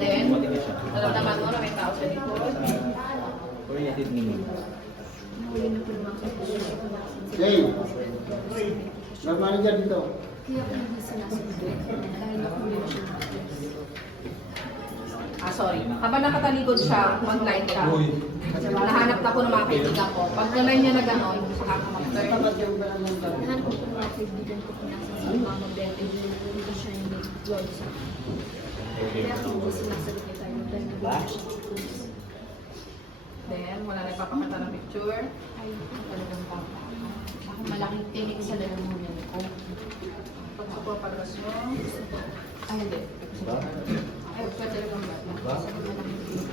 Then, naramdaman mo na may tao sa likod. Oriented meaning. Hey! May manager dito. Kaya ko hindi sinasagot. Dahil ako hindi siya Sorry. Habang nakatalikod siya, mag-light siya. Nahanap na ko ng mga kaibigan ko. Pag nalay niya na gano'n, saka ka mag-turn. nahanap ko po mga kaibigan ko kung nasa sa mga bete. Hindi siya yung nag-vlog sa akin. Kaya ako hindi sinasagot niya tayo. Dahil nag-vlog siya. Then, wala na ipapakita ng picture. Ay, talagang papa. Ako malaking tinig sa lalamunan ko. Pagsuko palabas mo. Ay, hindi. Ay, pwede rin ang Malaking tinig.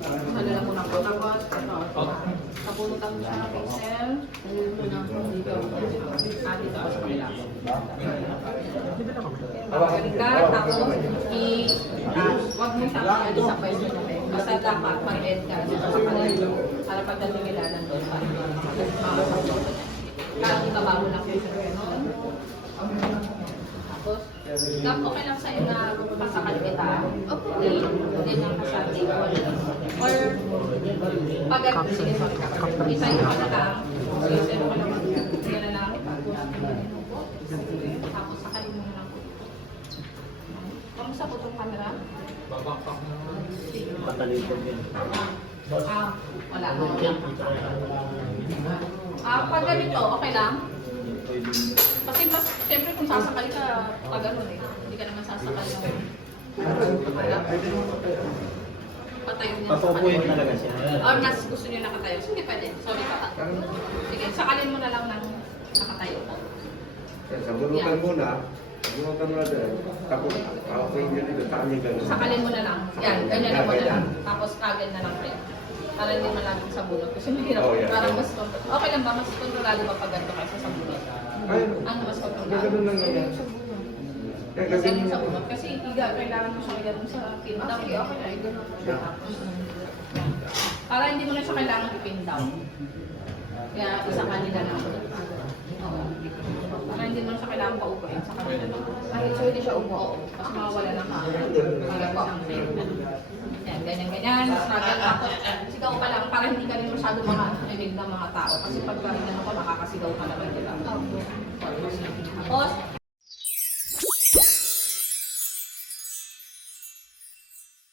Halala mo na po. Tapos, napunutan mo siya ng pixel. Dahil mo na ako dito. Dito ako sa kanila. Babagaling ka, tapos huwag mo siya kaya sa pwesto na rin. Basta dapat mag-end ka dito sa kanila. Para pagdating nila nandun pa. Parang ibaba mo lang yung gano'n. Tapos, okay lang sa'yo na masakal kita. Okay. Hindi lang ka sa table. Or, pag sige, sorry ka. Isayin ka na lang. Sige mo lang. Sige na lang. Tapos, sakalin mo na lang. Kamusta po itong camera? Patalikod din. Wala. Pag ganito, okay lang? Kasi mas, siyempre kung sasakal ka, pag ano eh, hindi ka naman sasakal ng patayo niya. Papupuin talaga siya. Or mas gusto niyo nakatayo. Sige, pwede. Sorry ka. Sige, sakalin mo na lang ng nakatayo ko. Sabunutan muna. Sabunutan muna dyan. Tapos, okay nyo dito. Saan nyo gano'n? Sakalin mo na lang. Yan, ganyan mo na lang. Tapos kagad na lang kayo. Para hindi man laging sa bunot. Kasi mahirap. Oh, yeah. Parang mas okay lang ba? Mas kontrolado ba pag ganito kaysa sa bunot? Ay, Ano mas kontrolado? gano'n lang yan. Kasi yung sa bunot. Kasi kailangan mo siya ganun sa pin down. Okay, okay. Para hindi mo na siya kailangan i-pin down. Kaya isa kanila lang. Para hindi mo na siya kailangan paupuin sa kanila lang. Kahit so hindi siya upo. Kasi mawawala ng hangin. Isang pin. Yan, ganyan-ganyan. Struggle tapos sigaw pa lang para hindi ka rin masyado makarinig ng mga tao. Kasi pag ganyan ako, makakasigaw ka naman, di ba? Tapos,